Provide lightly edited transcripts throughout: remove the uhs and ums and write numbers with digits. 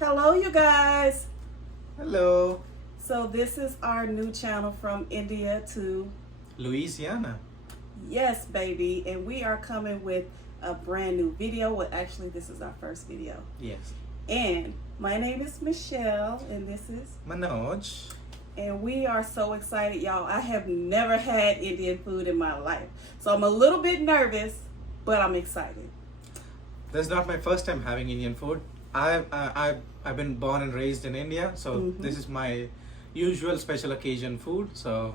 Hello, you guys. Hello, So this is our new channel from India to Louisiana. yes, baby, and we are coming with a brand new video. Well, actually, this is our first video. Yes. And my name is Michelle, and this is, Manoj. and we are so excited, y'all. I have never had Indian food in my life, so I'm a little bit nervous, but I'm excited. This is not my first time having Indian food. I've been born and raised in India, so this is my usual special occasion food. So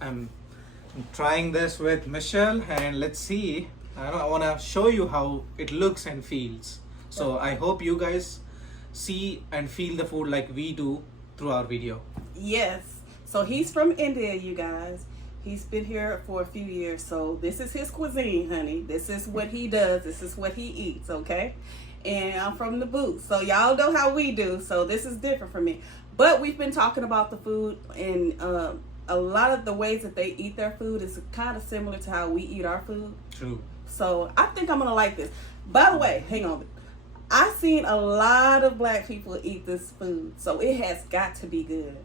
I'm trying this with Michelle, and let's see. I want to show you how it looks and feels. So I hope you guys see and feel the food like we do through our video. Yes. So he's from India, you guys. He's been here for a few years. So this is his cuisine, honey. This is what he does. This is what he eats, okay? And I'm from the booth. So y'all know how we do. So this is different for me. But we've been talking about the food, and a lot of the ways that they eat their food is kind of similar to how we eat our food. True. So I think I'm going to like this. By the way, hang on. I've seen a lot of black people eat this food. So it has got to be good.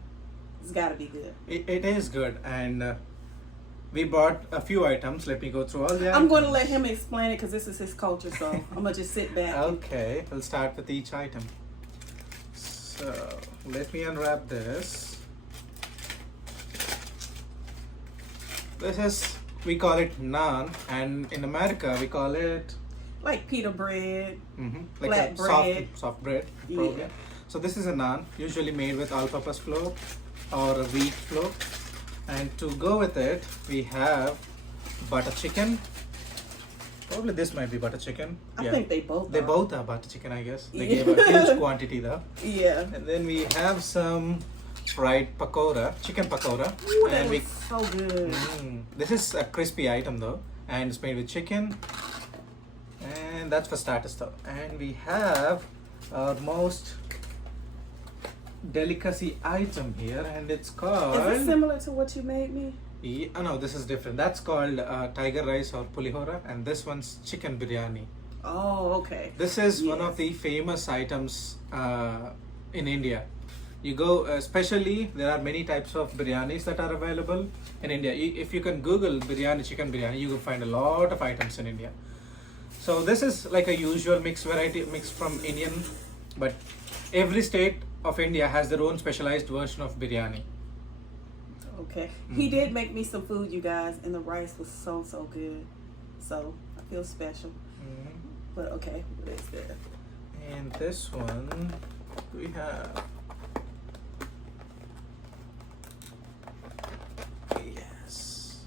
It's got to be good. It is good, and we bought a few items. Let me go through all the I'm going to items. let him explain it because this is his culture. So I'm going to just sit back. Okay, we'll start with each item. So let me unwrap this. This is, we call it naan, and in America we call it Like pita bread. like Flat a bread. soft bread, probably. Yeah. So this is a naan, usually made with all-purpose flour or a wheat flour. And to go with it, we have butter chicken. Probably this might be butter chicken. I think they both They are. both are butter chicken, I guess. They Yeah. gave a huge quantity though. Yeah. And then we have some fried pakora, chicken pakora. Ooh, that and we looks so good. this is a crispy item though, and it's made with chicken. And that's for starters though. And we have our most delicacy item here, and it's called. Is it similar to what you made me? Yeah, no, this is different. That's called tiger rice or pulihora, and this one's chicken biryani. Oh, okay. This is one Yes. of the famous items in India. You go, especially there are many types of biryanis that are available in India. If you can Google biryani, chicken biryani, you will find a lot of items in India. So this is like a usual mixed variety, mixed from Indian, but every state of India has their own specialized version of biryani. Okay. He did make me some food, you guys, and the rice was so good. So I feel special. But okay, what is that? And this one we have. Yes.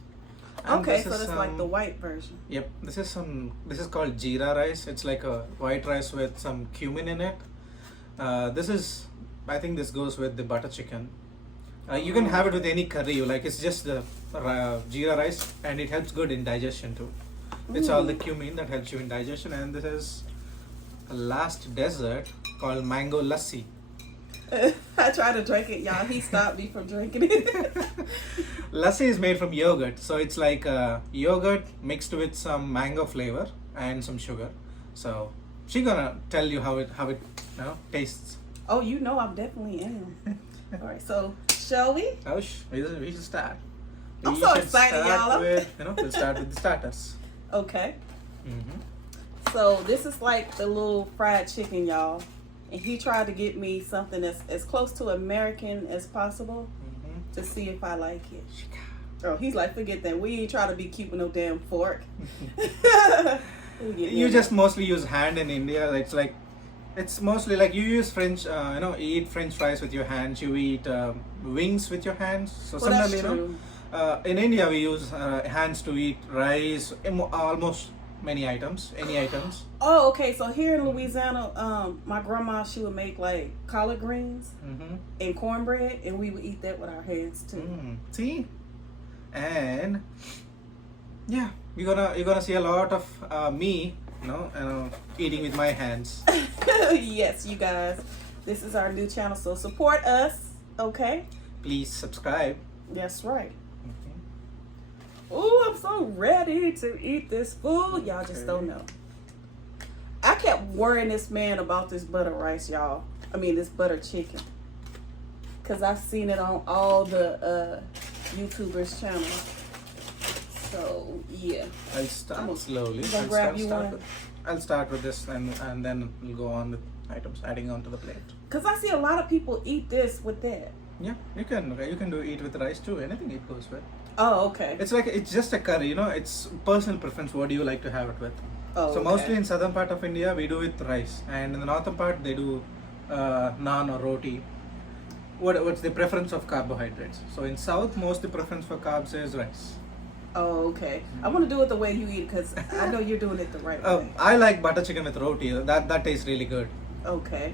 And Okay, this so is that's like the some- white version. Yep, this is some. This is called jeera rice. It's like a white rice with some cumin in it. This is, I think this goes with the butter chicken. You can have it with any curry you like. It's just the jeera rice, and it helps good in digestion too. It's all the cumin that helps you in digestion. And this is a last dessert called mango lassi. I tried to drink it, y'all. He stopped me from drinking it. Lassi is made from yogurt, so it's like yogurt mixed with some mango flavor and some sugar. So she's gonna tell you how it tastes. Oh, you know I definitely am. All right, so shall we? Oh, we should start. I'm We so should excited, start y'all. With, we'll start with the starters. Okay. Mm-hmm. So this is like the little fried chicken, y'all. And he tried to get me something that's as close to American as possible to see if I like it. Oh, he's like, forget that. We ain't trying to be cute with no damn fork. You just mostly use hand in India. It's mostly like you use French. Eat French fries with your hands. You eat wings with your hands. So Well, that's similarly, true. in India we use hands to eat rice. Almost any items. Oh, okay. So here in Louisiana, my grandma, she would make like collard greens and cornbread, and we would eat that with our hands too. See, and yeah, you're gonna see a lot of me, eating with my hands. Yes, you guys. This is our new channel, so support us, okay? Please subscribe. That's right. Ooh, I'm so ready to eat this food. Y'all just don't know. I kept worrying this man about this butter rice, y'all. I mean, this butter chicken. Because I've seen it on all the YouTubers' channels. So, yeah. I'll start slowly. gonna grab you one? I'll start with this and then we'll go on with items adding onto the plate. Because I see a lot of people eat this with that. Yeah, you can do eat with rice too. Anything it goes with. Oh, okay. It's just a curry. You know, it's personal preference. What do you like to have it with? Oh, So okay. mostly in southern part of India we do with rice, and in the northern part they do naan or roti. What's the preference of carbohydrates? So in south, most the preference for carbs is rice. Oh, okay. I want to do it the way you eat because I know you're doing it the right way. I like butter chicken with roti. That tastes really good. Okay.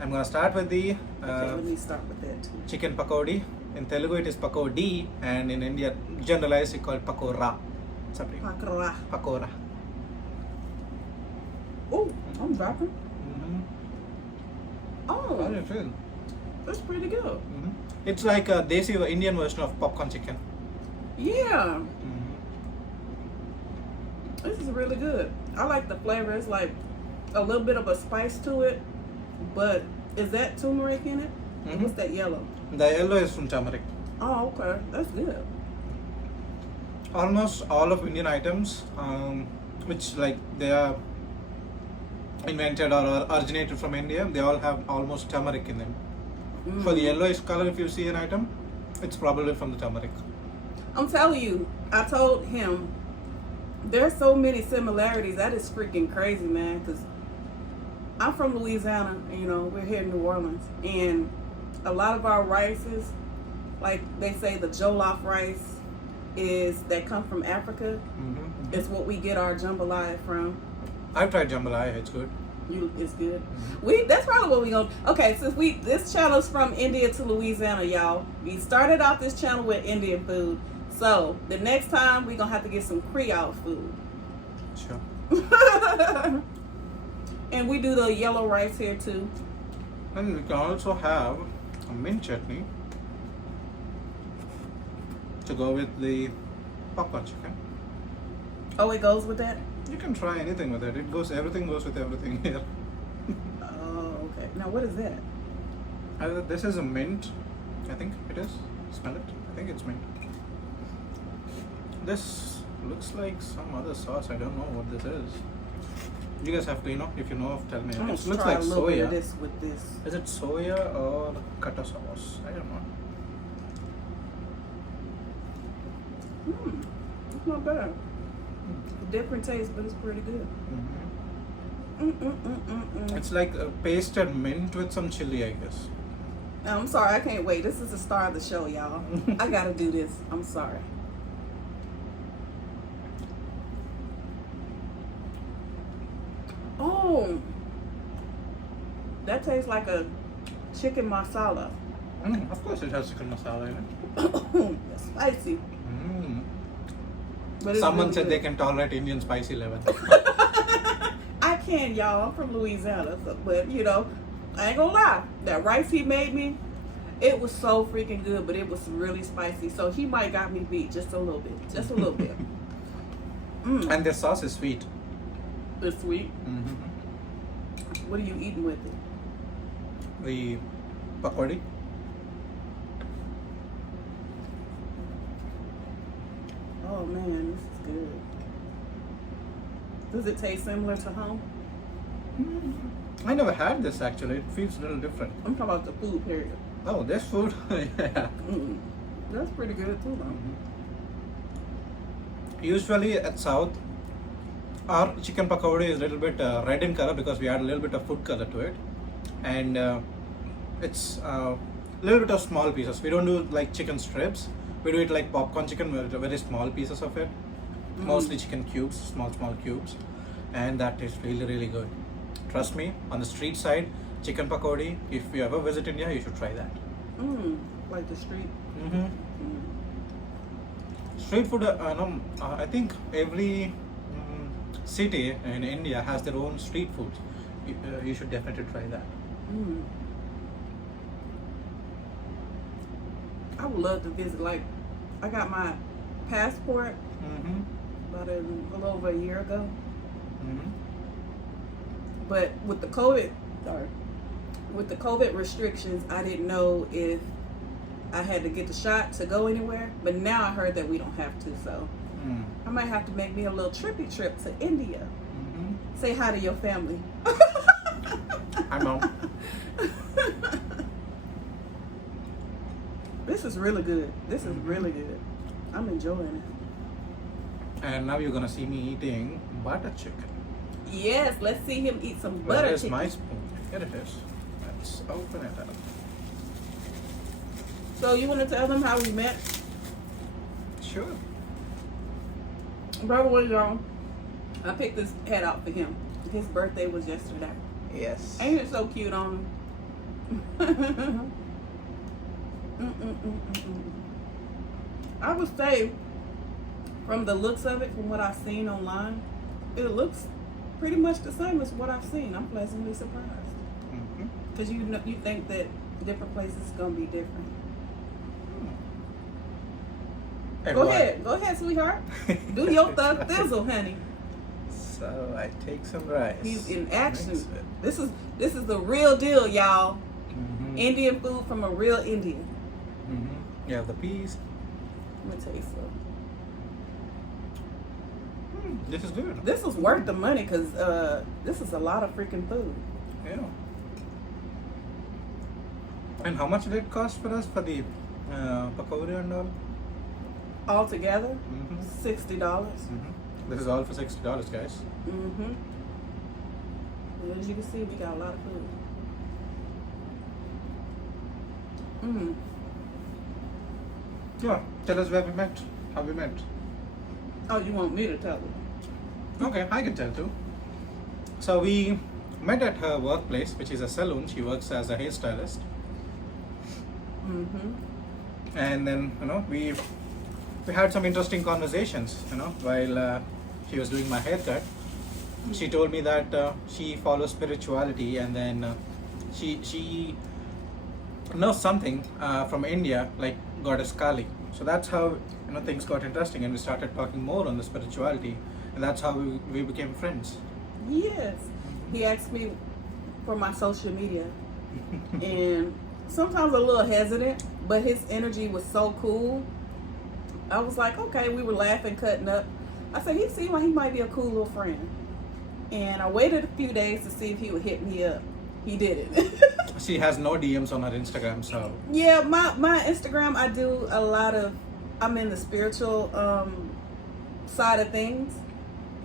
I'm gonna start with the Okay, let me start with that too. chicken pakodi. In Telugu it is pakodi, and in India generalized it called pakora. Something. Pakora. Pakora. Oh, I'm dropping. How do Oh, you feel? that's pretty good. It's like a desi Indian version of popcorn chicken. Yeah, this is really good. I like the flavor. It's like a little bit of a spice to it, but is that turmeric in it? What's that yellow? The yellow is from turmeric. Oh, okay. That's good. Almost all of Indian items, which like they are invented or originated from India, they all have almost turmeric in them. For the yellowish color, if you see an item, it's probably from the turmeric. I'm telling you, I told him there's so many similarities. That is freaking crazy, man. Because I'm from Louisiana, and, you know, we're here in New Orleans, and a lot of our rices, like they say, the jollof rice that come from Africa. It's what we get our jambalaya from. I've tried jambalaya; it's good. It's good. That's probably what we gonna. Okay, since this channel's from India to Louisiana, y'all. We started off this channel with Indian food, so the next time we gonna have to get some Creole food. Sure. And we do the yellow rice here too. And we can also have a mint chutney to go with the popcorn chicken. Oh, it goes with that. You can try anything with it. Everything goes with everything here. Oh, okay. Now what is that? This is a mint. I think it is. Smell it. I think it's mint. This looks like some other sauce. I don't know what this is. You guys have to, if you know, tell me. I'm gonna It looks try like a little bit of soya. this with this. Is it soya or kata sauce? I don't know. It's not bad. Different taste, but it's pretty good. It's like a pasted mint with some chili, I guess. I'm sorry, I can't wait. This is the star of the show, y'all. I gotta do this. I'm sorry. Oh, that tastes like a chicken masala. Of course, it has chicken masala in it. It's spicy. But it's Someone really said good. they can tolerate Indian spicy level. I can, y'all. I'm from Louisiana, but I ain't gonna lie. That rice he made me, it was so freaking good, but it was really spicy. So he might got me beat just a little bit, bit. And the sauce is sweet. It's sweet. What are you eating with it? The pakodi. Oh man, this is good. Does it taste similar to home? I never had this actually. It feels a little different. I'm talking about the food, period. Oh, this food? Yeah. That's pretty good too, though. Usually at South, our chicken pakodi is a little bit red in color because we add a little bit of food color to it. And it's a little bit of small pieces. We don't do like chicken strips. We do it like popcorn chicken, very small pieces of it. Mostly chicken cubes, small cubes. And that tastes really, really good. Trust me, on the street side, chicken pakodi, if you ever visit India, you should try that. Like the street. Street food, I think every city in India has their own street food. You should definitely try that. I would love to visit. Like, I got my passport about a little over a year ago. But with the COVID restrictions, I didn't know if I had to get the shot to go anywhere. But now I heard that we don't have to, so I might have to make me a little trippy trip to India. Say hi to your family. Hi, Mom. This is really good. This is really good. I'm enjoying it. And now you're gonna see me eating butter chicken. Yes, let's see him eat some Where butter is chicken. my spoon? Here it is. Let's open it up. So you want to tell them how we met? Sure. Brother William, I picked this hat out for him. His birthday was yesterday. Yes. Ain't it so cute on him? I would say, from the looks of it, from what I've seen online, it looks pretty much the same as what I've seen. I'm pleasantly surprised. Because you think that different places is going to be different. And Go what? ahead, sweetheart. Do your thug thizzle, honey. So I take some rice. He's in action. Mix it. This is the real deal, y'all. Indian food from a real Indian. You have the peas. Let me tell you something. This is good. This is worth the money because this is a lot of freaking food. Yeah. And how much did it cost for us for the pakora and all? Altogether, $60. This is all for $60, guys. As you can see, we got a lot of food. Yeah. Tell us where we met. How we met. Oh, you want me to tell them? Okay, I can tell too. So we met at her workplace, which is a salon. She works as a hairstylist. And then, we had some interesting conversations, while she was doing my haircut. She told me that she follows spirituality, and then she knows something from India, like Goddess Kali. So that's how things got interesting, and we started talking more on the spirituality, and that's how we became friends. Yes. He asked me for my social media, and sometimes a little hesitant, but his energy was so cool. I was like, okay, we were laughing, cutting up. I said, he seemed like he might be a cool little friend. And I waited a few days to see if he would hit me up. He didn't. She has no DMs on her Instagram, so. Yeah, my Instagram, I do a lot of, I'm in the spiritual side of things.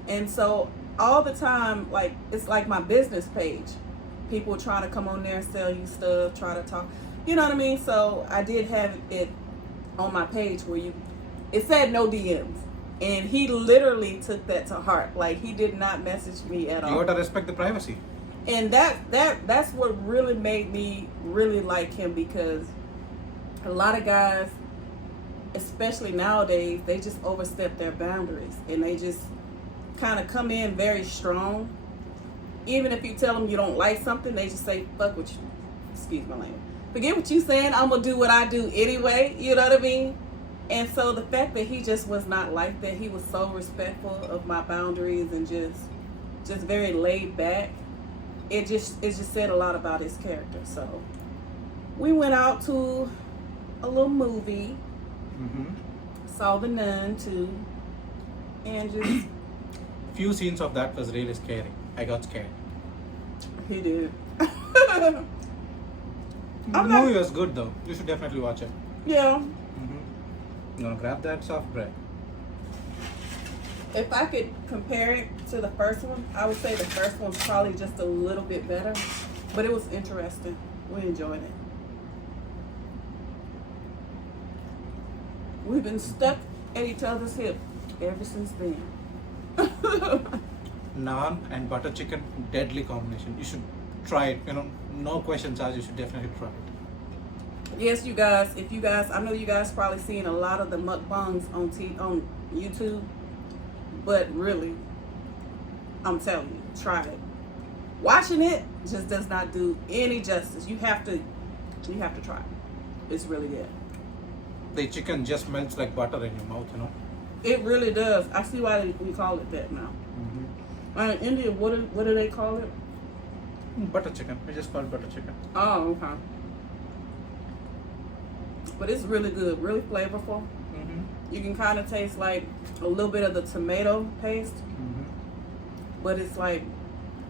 And so all the time, like, it's like my business page. People trying to come on there and sell you stuff, try to talk. You know what I mean? So I did have it on my page where it said no DMs. And he literally took that to heart. Like, he did not message me at all. You gotta respect the privacy. And that's what really made me really like him, because a lot of guys, especially nowadays, they just overstep their boundaries and they just kind of come in very strong. Even if you tell them you don't like something, they just say, fuck what you, excuse my language. Forget what you saying, I'm gonna do what I do anyway, you know what I mean? And so the fact that he just was not like that, he was so respectful of my boundaries and just very laid back. It just said a lot about his character. So we went out to a little movie, saw The Nun too, and just Few scenes of that was really scary. I got scared. he did. The movie was good though. You should definitely watch it. Yeah. You wanna grab that soft bread? If I could compare it to the first one, I would say the first one's probably just a little bit better, but it was interesting. We enjoyed it. We've been stuck at each other's hip ever since then. Naan and butter chicken, deadly combination. You should try it. No questions asked. You should definitely try it. Yes, you guys. I know you guys probably seen a lot of the mukbangs on YouTube, but really, I'm telling you, try it. Watching it just does not do any justice. You have to try it. It's really good. The chicken just melts like butter in your mouth. It really does. I see why we call it that now. In India, what do they call it? Butter chicken. We just call it butter chicken. Oh, okay. But it's really good, really flavorful. Mm-hmm. You can kind of taste like a little bit of the tomato paste, Mm-hmm. but it's like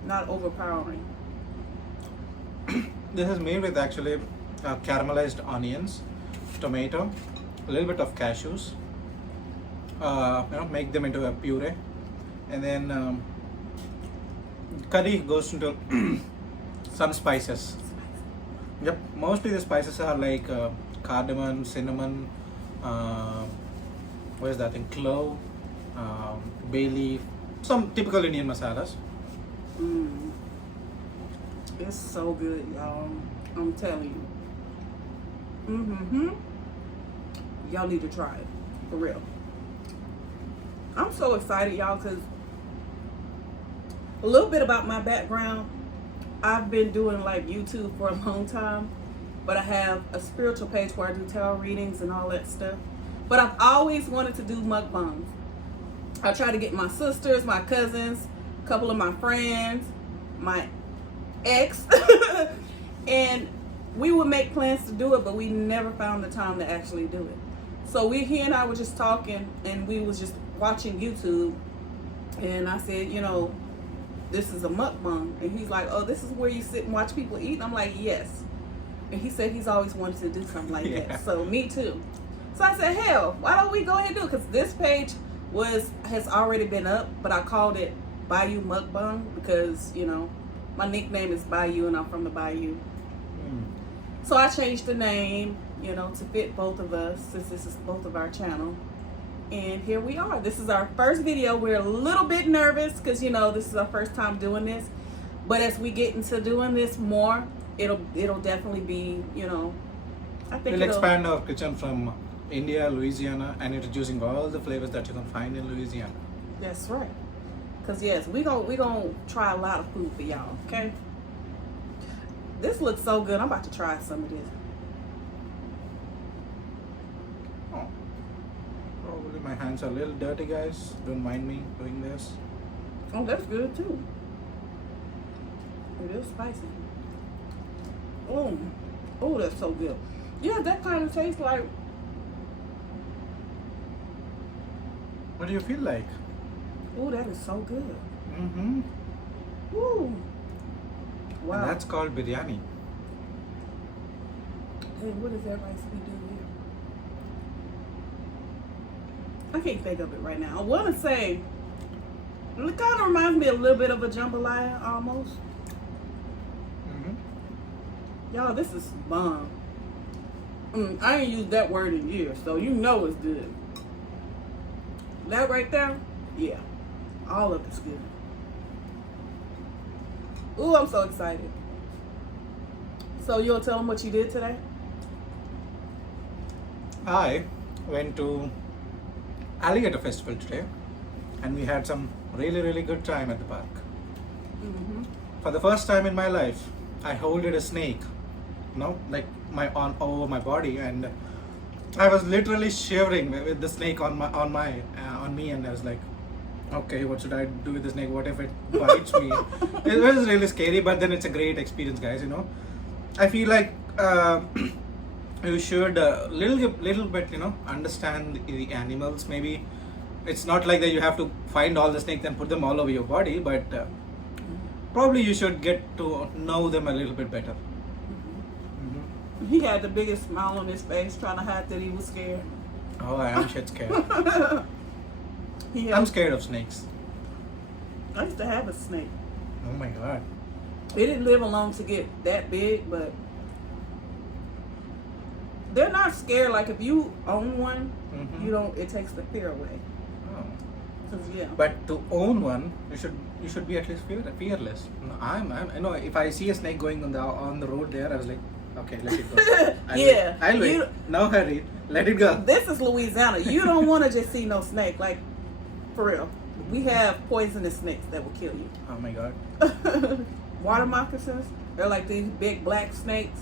not overpowering. This is made with actually caramelized onions, tomato, a little bit of cashews. Make them into a puree, and then curry goes into some spices. Yep, mostly the spices are like cardamom, cinnamon, what is that thing? Clove, bay leaf, some typical Indian masalas. Mm. It's so good, y'all. I'm telling you. Mm-hmm. Y'all need to try it. For real. I'm so excited, y'all, because a little bit about my background. I've been doing like YouTube for a long time, but I have a spiritual page where I do tarot readings and all that stuff. But I've always wanted to do mukbangs. I try to get my sisters, my cousins, a couple of my friends, my ex, and we would make plans to do it, but we never found the time to actually do it. So he and I were just talking, and we was just watching YouTube, and I said, this is a mukbang, and he's like, oh, this is where you sit and watch people eat? And I'm like, yes. And he said he's always wanted to do something like Yeah. that. So me too. So I said, hell, why don't we go ahead and do it? Because this page has already been up, but I called it Bayou Mukbang because my nickname is Bayou, and I'm from the Bayou. So I changed the name, to fit both of us, since this is both of our channel. And here we are. This is our first video. We're a little bit nervous because, this is our first time doing this. But as we get into doing this more, it'll definitely be, I think We'll expand our kitchen from India, Louisiana, and introducing all the flavors that you can find in Louisiana. That's right. Because, yes, we gonna try a lot of food for y'all, okay? This looks so good. I'm about to try some of this. Oh, probably my hands are a little dirty, guys. Don't mind me doing this. Oh, that's good, too. It is spicy. Oh, that's so good. Yeah, that kind of tastes like... What do you feel like? Oh, that is so good. Mm-hmm. Ooh. Wow. And that's called biryani. Hey, what does that recipe do here? I can't think of it right now. I want to say, it kind of reminds me a little bit of a jambalaya almost. Mm-hmm. Y'all, this is bomb. I ain't used that word in years, so it's good. That right there, yeah. All of it's good. Ooh, I'm so excited. So you'll tell them what you did today? I went to Alligator Festival today, and we had some really, really good time at the park. Mm-hmm. For the first time in my life, I holded a snake, like over my body, and I was literally shivering with the snake on me, and I was like, okay, what should I do with the snake? What if it bites me? It was really scary, but then it's a great experience, guys. I feel like you should little bit, understand the animals. Maybe it's not like that you have to find all the snakes and put them all over your body, but probably you should get to know them a little bit better. Mm-hmm. He had the biggest smile on his face, trying to hide that he was scared. Oh, I am shit scared. I'm scared of snakes. I used to have a snake. Oh my god. It didn't live long to get that big, but they're not scared. Like if you own one, Mm-hmm. it takes the fear away. Oh. 'Cause, yeah. But to own one, you should be at least fearless. No, I'm if I see a snake going on the road there, I was like, okay, let it go. Yeah. I'll wait. No hurry. Let it go. This is Louisiana. You don't want to just see no snake. Like, for real. We have poisonous snakes that will kill you. Oh my god. Water moccasins, they're like these big black snakes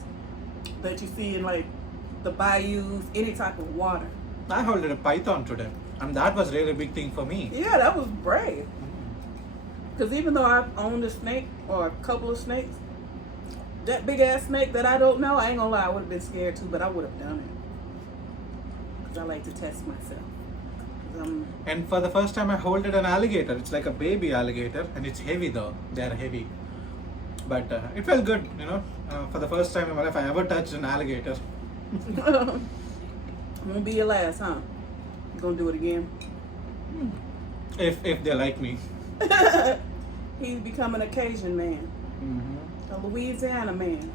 that you see in like the bayous, any type of water. I holded a python today, and that was really a big thing for me. Yeah, that was brave. Because even though I've owned a snake or a couple of snakes, That big ass snake that I don't know, I ain't gonna lie, I would have been scared too, but I would have done it. Because I like to test myself. And for the first time, I holded an alligator. It's like a baby alligator, and it's heavy though. They are heavy, but it felt good, you know. For the first time in my life, I ever touched an alligator. Won't be your last, huh? You gonna do it again? If they like me. He's becoming a Cajun man, Mm-hmm. a Louisiana man.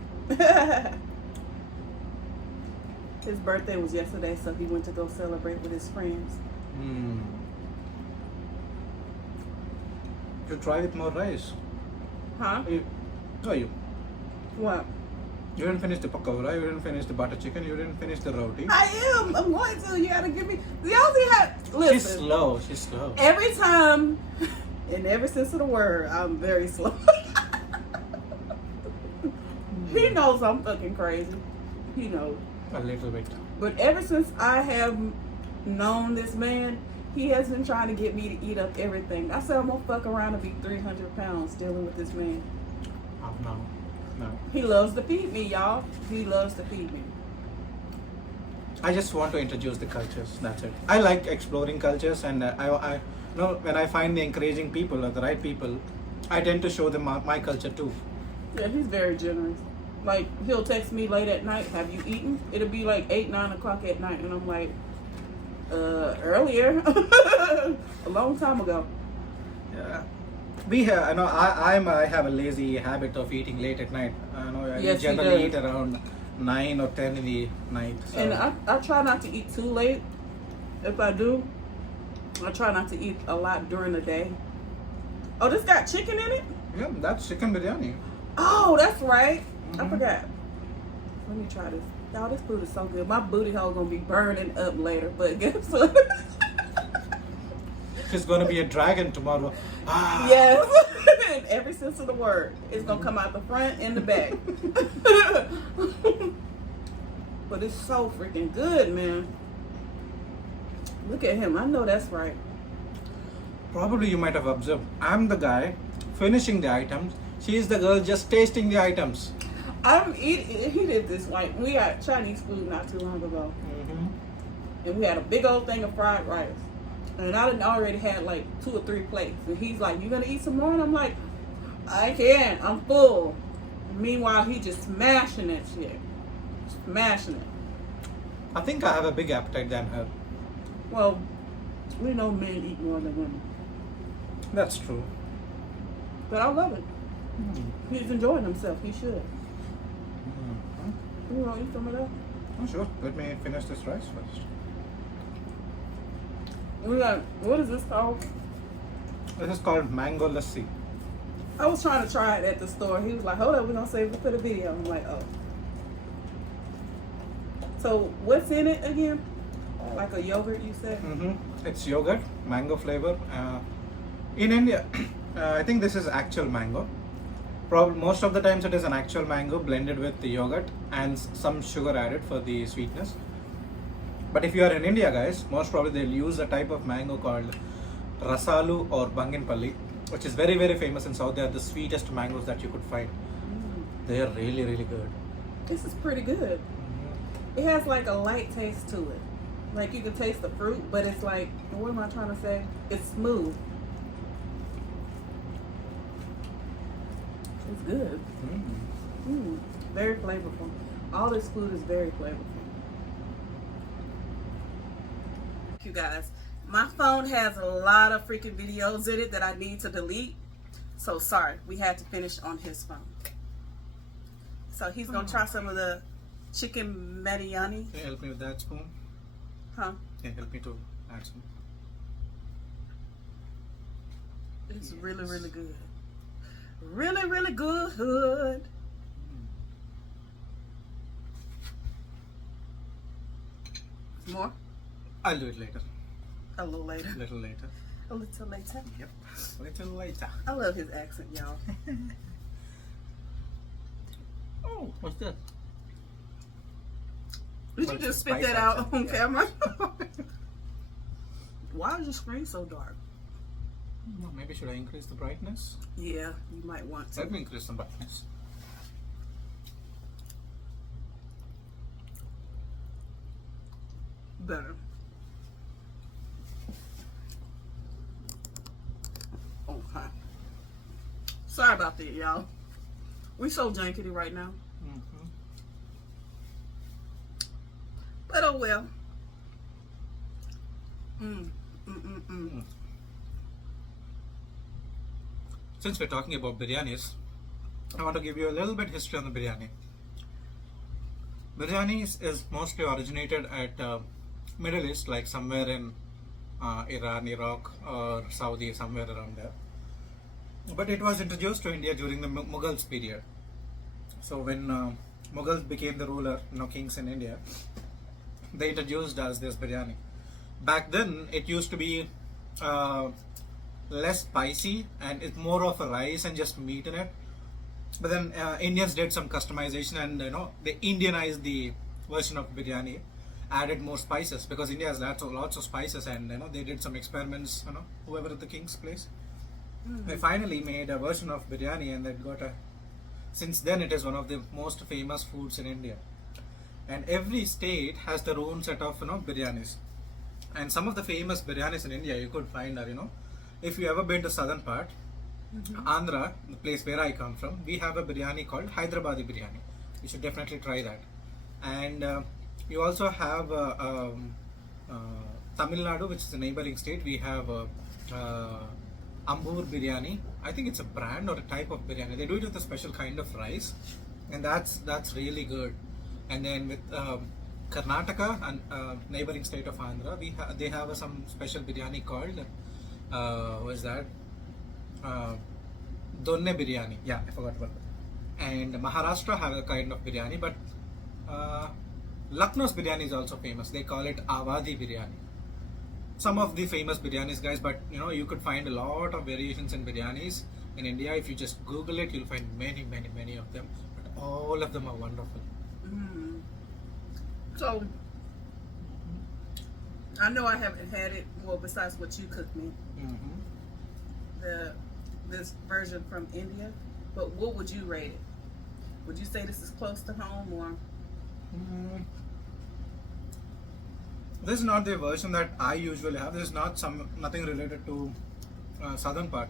His birthday was yesterday, so he went to go celebrate with his friends. You try with more rice. Huh? You What? you didn't finish the pakora, you didn't finish the butter chicken, you didn't finish the roti. I am. I'm going to. You gotta give me. Y'all see how? Listen. She's slow. Every time, in every sense of the word, I'm very slow. He knows I'm fucking crazy. He knows. A little bit. But ever since I have known this man, he has been trying to get me to eat up everything. I said I'm gonna fuck around and be 300 pounds dealing with this man. Oh, no. He loves to feed me, y'all. He loves to feed me. I just want to introduce the cultures. That's it. I like exploring cultures, and I know when I find the encouraging people or the right people, I tend to show them my culture too. Yeah, he's very generous. Like, he'll text me late at night, have you eaten? It'll be like 8, 9 o'clock at night, and I'm like, earlier. A long time ago. Yeah. We have, I have a lazy habit of eating late at night. I Yes, he generally does. eat around 9 or 10 in the night. So. And I try not to eat too late. If I do, I try not to eat a lot during the day. Oh, this got chicken in it? Yeah, that's chicken biryani. Oh, that's right. I Mhm. forgot. Let me try this. Y'all, this food is so good. My booty hole gonna be burning up later, but guess what? She's gonna be a dragon tomorrow. Ah. Yes. In every sense of the word. It's gonna come out the front and the back. But it's so freaking good, man. Look at him. I know that's right. Probably you might have observed. I'm the guy finishing the items. She's the girl just tasting the items. He did this like we had Chinese food not too long ago, Mm-hmm. and we had a big old thing of fried rice, and I done already had like 2 or 3 plates, and he's like, "You gonna eat some more?" And I'm like, "I can't. I'm full." Meanwhile, he just smashing that shit, smashing it. I think I have a big appetite than her. Well, we know men eat more than women, That's true. but I love it. He's enjoying himself. He should. Mm-hmm. You want to eat some of that? Oh, sure. Let me finish this rice first. We got, what is this called? This is called mango lassi. I was trying to try it at the store. He was like, "Hold up, we're gonna save it for the video." I'm like, "Oh." So what's in it again? Like a yogurt, you said? Mm-hmm. It's yogurt, mango flavor. In India, I think this is actual mango. Most of the times it is an actual mango blended with the yogurt and some sugar added for the sweetness. But if you are in India, guys, most probably they'll use a type of mango called rasalu or banginpalli, which is very, very famous in South. They are the sweetest mangoes that you could find. They are really, really good. This is pretty good. It has like a light taste to it. Like you can taste the fruit, but it's like, what am I trying to say? It's smooth. It's good. Very flavorful. All this food is very flavorful. You guys, my phone has a lot of freaking videos in it that I need to delete. So sorry, we had to finish on his phone. So he's gonna try some of the chicken biryani. Can you help me with that spoon? Huh? Can you help me to add some? It's really, really good. Really, really good. More? I'll do it later. A little later. Little later. A little later. Yep. Little later. I love his accent, y'all. Oh, what's that? Did you What's just the spit spice that out accent? on Yeah. camera? Why is your screen so dark? Maybe should I increase the brightness? Yeah, you might want to. Let me increase the brightness. better. Okay. Sorry about that, y'all. We so jankety right now. Mm-hmm. But oh well. Mm. Since we're talking about biryanis, I want to give you a little bit history on the biryani. Biryani is mostly originated at Middle East, like somewhere in Iran, Iraq, or Saudi, somewhere around there. But it was introduced to India during the Mughals period. So when Mughals became the ruler, kings in India, they introduced us this biryani. Back then, it used to be less spicy and it's more of a rice and just meat in it. But then Indians did some customization and they Indianized the version of biryani, added more spices because India has lots of spices, and they did some experiments. Whoever at the king's place, they finally made a version of biryani, and that got a. Since then, it is one of the most famous foods in India, and every state has their own set of biryanis. And some of the famous biryanis in India you could find are if you ever been to southern part. Andhra, the place where I come from, we have a biryani called Hyderabadi biryani. You should definitely try that. And you also have Tamil Nadu, which is a neighboring state. We have Ambur biryani. I think it's a brand or a type of biryani. They do it with a special kind of rice, and that's really good. And then with Karnataka and neighboring state of Andhra, they have some special biryani called what is that? Donne biryani. Yeah, I forgot about that. And Maharashtra have a kind of biryani, but Lucknow's biryani is also famous. They call it Awadhi biryani. Some of the famous biryanis, guys, but you could find a lot of variations in biryanis in India. If you just Google it, you'll find many of them. But all of them are wonderful. Mm. So, I know I haven't had it, well, besides what you cooked me. Mm-hmm. This version from India, but what would you rate it? Would you say this is close to home, or? This is not the version that I usually have. This is nothing related to southern part.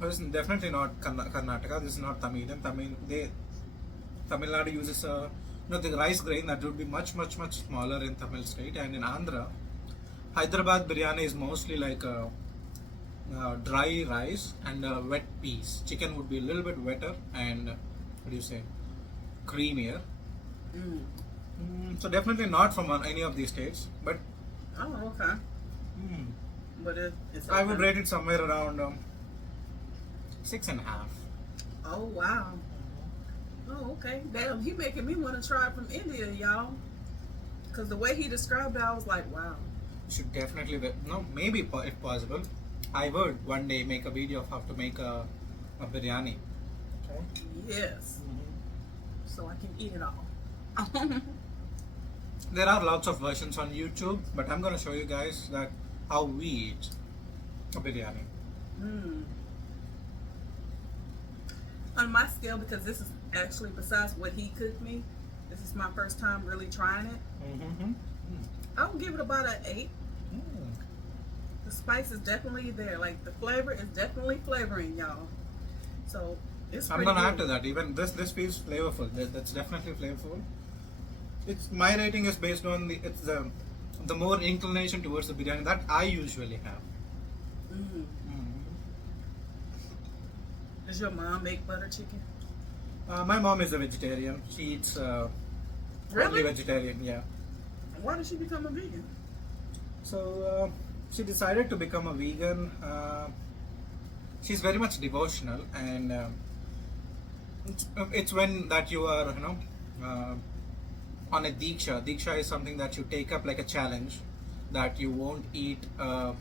This is definitely not Karnataka. This is not Tamil. Tamil Nadu uses the rice grain that would be much smaller in Tamil state, and in Andhra, Hyderabad biryani is mostly like dry rice and wet peas. Chicken would be a little bit wetter and creamier. So definitely not from any of these states, but oh, okay. But it's okay. I would rate it somewhere around 6.5. Oh wow. Oh, okay. Damn, he making me want to try it from India, y'all. Because the way he described it, I was like, wow. You should definitely, maybe if possible, I would one day make a video of how to make a biryani. Okay. Yes. So I can eat it all. There are lots of versions on YouTube, but I'm going to show you guys that how we eat a biryani. On my scale, because this is actually, besides what he cooked me, this is my first time really trying it. I would give it about an 8. The spice is definitely there. Like, the flavor is definitely flavoring, y'all. So it's I'm gonna add to that. Even this feels flavorful. That's definitely flavorful. My rating is based on the more inclination towards the biryani that I usually have. Does your mom make butter chicken? My mom is a vegetarian. She eats only vegetarian. Yeah. Why did she become a vegan? So she decided to become a vegan. She's very much devotional, and it's when that you are on a diksha. Diksha is something that you take up like a challenge that you won't eat, or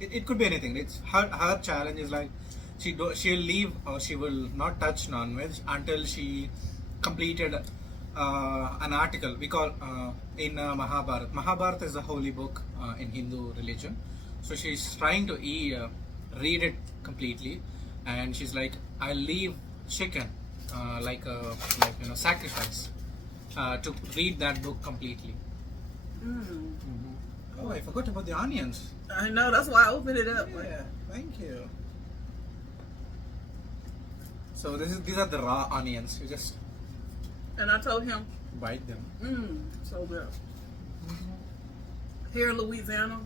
it could be anything. It's her challenge is like she'll leave or she will not touch non-veg until she completed an article we call in Mahabharata. Mahabharata is a holy book in Hindu religion. So she's trying to read it completely, and she's like, I'll leave chicken sacrifice to read that book completely. Mm. Oh, I forgot about the onions. I know, that's why I opened it up. Yeah, thank you. So these are the raw onions. You just And I told him, bite them. so good. Here in Louisiana,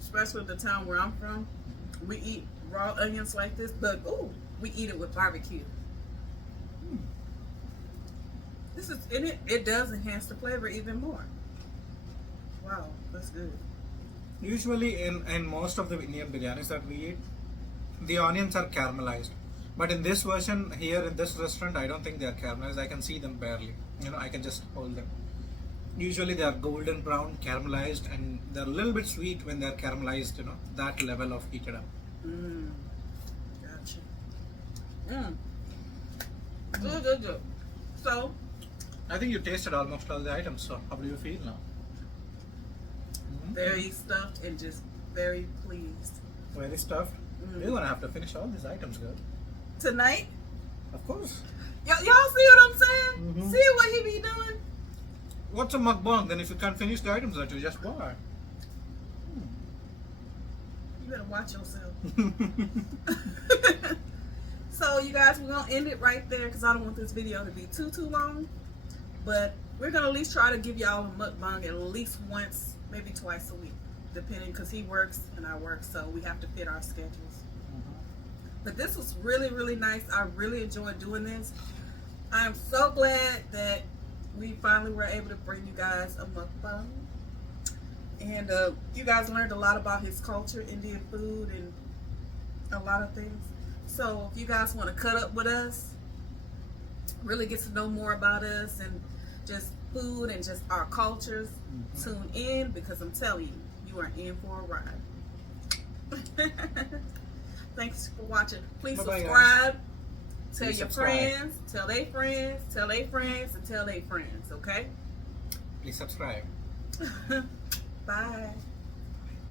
especially the town where I'm from, we eat raw onions like this, but we eat it with barbecue. This is in it. It does enhance the flavor even more. Wow, that's good. Usually in most of the Indian biryanis that we eat, the onions are caramelized. But in this version here in this restaurant, I don't think they are caramelized. I can see them barely. I can just hold them. Usually they are golden brown, caramelized, and they're a little bit sweet when they're caramelized. That level of heated up. Gotcha. Good. So, I think you tasted almost all the items. So how do you feel now? very stuffed and just very pleased. Very stuffed. You're gonna have to finish all these items, girl. Tonight, Of course. y'all see what I'm saying? See what he be doing? What's a mukbang then if you can't finish the items that you just bought? You better watch yourself. So you guys, we're gonna end it right there because I don't want this video to be too long. But we're gonna at least try to give y'all a mukbang at least once, maybe twice a week, depending, because he works and I work, so we have to fit our schedules. But this was really nice. I really enjoyed doing this. I'm so glad that we finally were able to bring you guys a mukbang. And you guys learned a lot about his culture, Indian food, and a lot of things. So if you guys want to cut up with us, really get to know more about us and just food and just our cultures, tune in, because I'm telling you, you are in for a ride. Thanks for watching. Please subscribe. Tell your friends, tell their friends, tell their friends, and tell their friends, okay? Please subscribe. Bye.